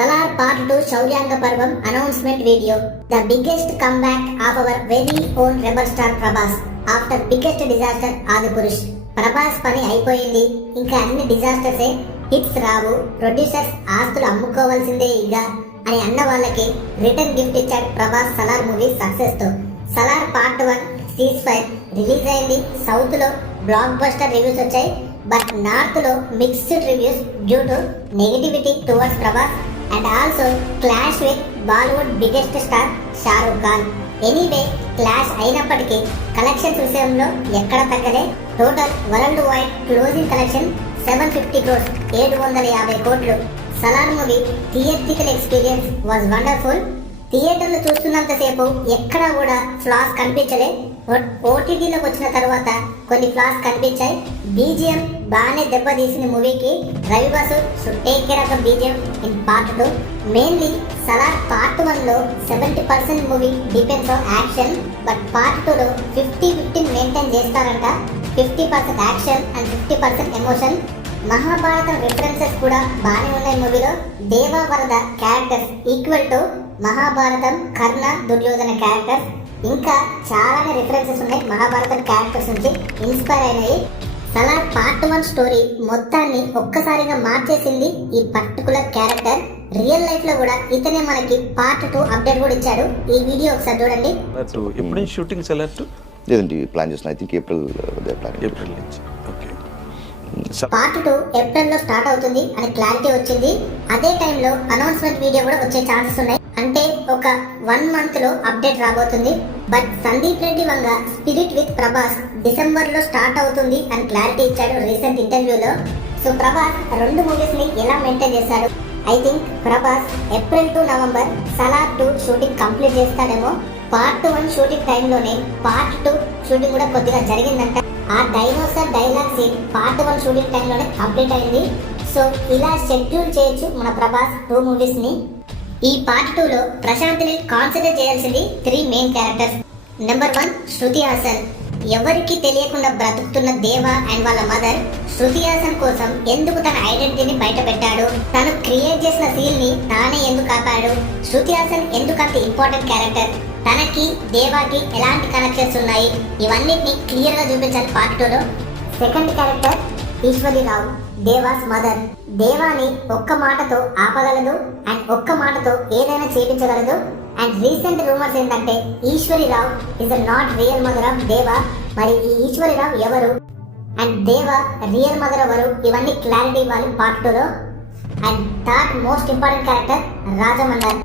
Salar Part 2 Shauryanga Parvam announcement video. The biggest comeback of our very own rebel star Prabhas after biggest disaster Adipurush. Prabhas పని అయిపోయింది, ఇంకా అన్ని డిజాస్టర్సే, hits రావు, producers ఆస్తులు అమ్ముకోవాల్సిందే ఇక అని అన్న వాళ్ళకి రిటర్న్ గిఫ్ట్ ఇచ్చాడు ప్రభాస్ సలార్ మూవీ సక్సెస్ తో. Salaar part 1 cease fire release అయింది. సౌత్ లో బ్లాక్ బస్టర్ రివ్యూస్ వచ్చాయి, బట్ నార్త్ లో mixed reviews due to negativity towards Prabhas and also clash with Bollywood biggest star Shahrukh Khan. Anyway clash అయినప్పటికీ కలెక్షన్స్ విషయంలో ఎక్కడ తగ్గలే. Total world wide closing collection 750 crores, 750 కోట్లు. Salaar movie theatrical experience was wonderful. థియేటర్లో చూస్తున్నంతసేపు ఎక్కడా కూడా ఫ్లాస్ కనిపించలే. ఓటీటీలోకి వచ్చిన తర్వాత కొన్ని ఫ్లాస్ కనిపించాయి. బీజిఎం బాగానే దెబ్బతీసిన మూవీకి. Ravi Basrur should take care of the BGM in part 2. Mainly Salaar part 1 లో 70% movie depends on action, but part 2 లో 50-50 మెయింటైన్ చేస్తారంట. 50% action and 50% emotion. Mahabharatam references కూడా బాగానే ఉన్నాయి మూవీలో. Deva Varada characters equal to Mahabharatam Karna Duryodhana characters. ఇంకా చాలానే రిఫరెన్సెస్ ఉన్నాయి మహాభారతం క్యారెక్టర్స్ నుంచి ఇన్స్పైర్ అయినాయి. సలార్ పార్ట్ 1 స్టోరీ మొత్తాన్ని ఒక్కసారిగా మార్చేసింది ఈ పర్టికులర్ క్యారెక్టర్. రియల్ లైఫ్ లో కూడా ఇతనే మనకి పార్ట్ 2 అప్డేట్ కూడా ఇచ్చాడు. ఈ వీడియో ఒకసారి చూడండి. ఎప్పుడు షూటింగ్ సలార్ 2 లేదండి, ప్లాన్ చేస్తున్నా. ఐ థింక్ ఏప్రిల్ నుంచి. ఓకే, పార్ట్ 2 ఏప్రిల్ లో స్టార్ట్ అవుతుంది అని క్లారిటీ వచ్చింది. అదే టైంలో అనౌన్స్మెంట్ వీడియో కూడా వచ్చే ఛాన్సెస్ ఉన్నాయి. అంటే ఒక 1 month లో అప్డేట్ రాబోతుంది. But Sandeep Reddy Vanga spirit with Prabhas December లో స్టార్ట్ అవుతుంది అని క్లారిటీ ఇచ్చాడు రీసెంట్ ఇంటర్వ్యూలో. సో ప్రభాస్ 2 మూవీస్ ని ఎలా మెయింటైన్ చేశాడు? I think Prabhas April to November Salaar 2 shooting complete చేస్తాడేమో. పార్ట్ 1 షూటింగ్ టైంలోనే పార్ట్ 2 షూటింగ్ కూడా కొద్దిగా జరిగిందంట. ఆ dinosaur dialogue scene part 1 shooting టైంలోనే కంప్లీట్ అయింది. సో ఇలా షెడ్యూల్ చేయొచ్చు మన ప్రభాస్ 2 మూవీస్ ని. ఈ పార్ట్ 2 లో ప్రశాంత్ ని కాన్సిడర్ చేయాల్సింది 3 main characters. Number 1 Shruti Haasan. ఎవరికి తెలియకుండా బ్రతుకుతున్న దేవా అండ్ వాళ్ళ మదర్ శృతి హాసన్ కోసం ఎందుకు తన ఐడెంటిటీని బయట పెట్టాడు? తను క్రియేట్ చేసిన సీల్ ని తానే ఎందుకు ఆపాడు? శృతి హాసన్ ఎందుకు అంత ఇంపార్టెంట్ క్యారెక్టర్? తనకి దేవాకి ఎలాంటి కనెక్షన్స్ ఉన్నాయి? ఇవన్నిటిని క్లియర్ గా చూపించాలి పార్ట్ 2 లో. సెకండ్ క్యారెక్టర్ ఈశ్వరి రావు, దేవాస్ మదర్. దేవాని ఒక్క మాటతో ఆపగలదు అండ్ ఒక్క మాటతో ఏదైనా చేపించగలదు. అండ్ రీసెంట్ రూమర్స్ ఏంటంటే Eshwari Rao is not real mother of Deva. మరి ఈ ఈశ్వరి రావు ఎవరు అండ్ దేవా రియల్ మదర్ ఎవరు? ఇవన్నీ క్లారిటీ ఇవ్వాలి పార్ట్ 2 లో. And third most important character Rajamannar.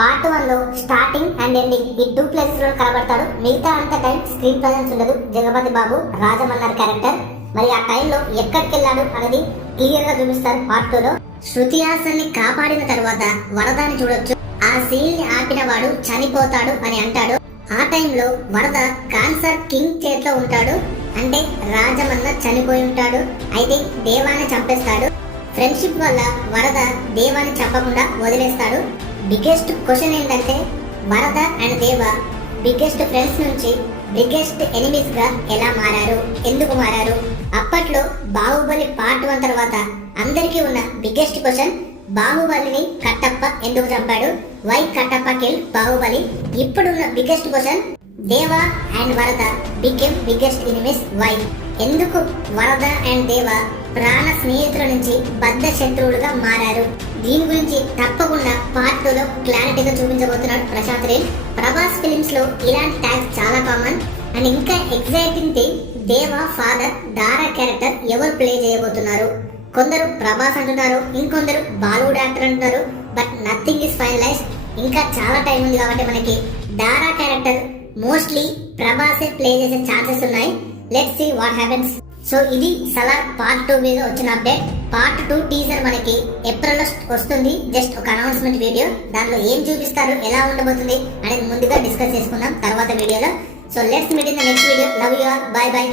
Part 1 లో స్టార్టింగ్ అండ్ ఎండింగ్ ఈ 2 ప్లేసెస్ లో కనబడతాడు. మిగతా అంత టైం స్క్రీన్ ప్రెజెన్స్ ఉండదు. జగపతి బాబు రాజమన్నారు క్యారెక్టర్. మరి ఆ టైంలో ఎక్కడికి వెళ్ళాడు అనేది క్లియర్ గా చూపిస్తారు పార్ట్ 2 లో. శృతి హాసన్ ని కాపాడిన తర్వాత వరదాన్ని చూడొచ్చు. ఆ సీల్ ని ఆపిన వాడు చనిపోతాడు అని అంటాడు. ఆ టైంలో వరద కాన్సర్ కింగ్ చేతిలో ఉంటాడు. అంటే రాజమన్న చనిపోయి ఉంటాడు. అయితే దేవాన్ని చంపేస్తాడు. ఫ్రెండ్షిప్ వల్ల వరద దేవాన్ని చంపకుండా వదిలేస్తాడు. బిగ్గెస్ట్ క్వశ్చన్ ఏంటంటే వరద అండ్ దేవ బిగ్గెస్ట్ ఫ్రెండ్స్ నుంచి బిగ్గెస్ట్ ఎనిమీస్ గా ఎలా మారారు? ఎందుకు మారారు? అప్పట్లో బాహుబలి పార్ట్ 1 తర్వాత అందరికీ ఉన్న బిగ్గెస్ట్ క్వశ్చన్, బాహుబలిని కట్టప్ప ఎందుకు చంపాడు? Why Kattappa kill Baahubali? ఇప్పుడున్న biggest question, Deva and Varada became biggest enemies why? ఎందుకు వరద అండ్ దేవ ప్రాణ స్నేహితుల నుంచి బద్ధ శత్రువులుగా మారారు? దీని గురించి తప్పకుండా పార్ట్ 2 లో క్లారిటీగా చూపించబోతున్నాడు ప్రశాంత్ నీల్. ప్రభాస్ ఫిలిమ్స్ లో ఇలాంటి ట్యాగ్స్ చాలా కామన్. అండ్ ఇంకా exciting thing, Deva father Dhaara character ఎవరు ప్లే చేయబోతున్నారు? కొందరు ప్రభాస్ అంటున్నారు, ఇంకొందరు బాలీవుడ్ యాక్టర్ అంటున్నారు. But nothing is finalized. ఇంకా చాలా టైం ఉంది కాబట్టి మనకి దారా క్యారెక్టర్ మోస్ట్లీ ప్రభాసే ప్లే చేసే ఛాన్సెస్ ఉన్నాయి. Let's see what happens. So ఇది సలార్ పార్ట్ 2 మీద వచ్చిన అప్డేట్. పార్ట్ 2 టీజర్ మనకి ఏప్రిల్ లో వస్తుంది. జస్ట్ ఒక అనౌన్స్మెంట్ వీడియో. దాంట్లో ఏం చూపిస్తారు, ఎలా ఉండబోతుంది అనేది ముందుగా డిస్కస్ చేసుకుందాం తర్వాత వీడియోలో. So let's meet in the next video. Love you all. By by.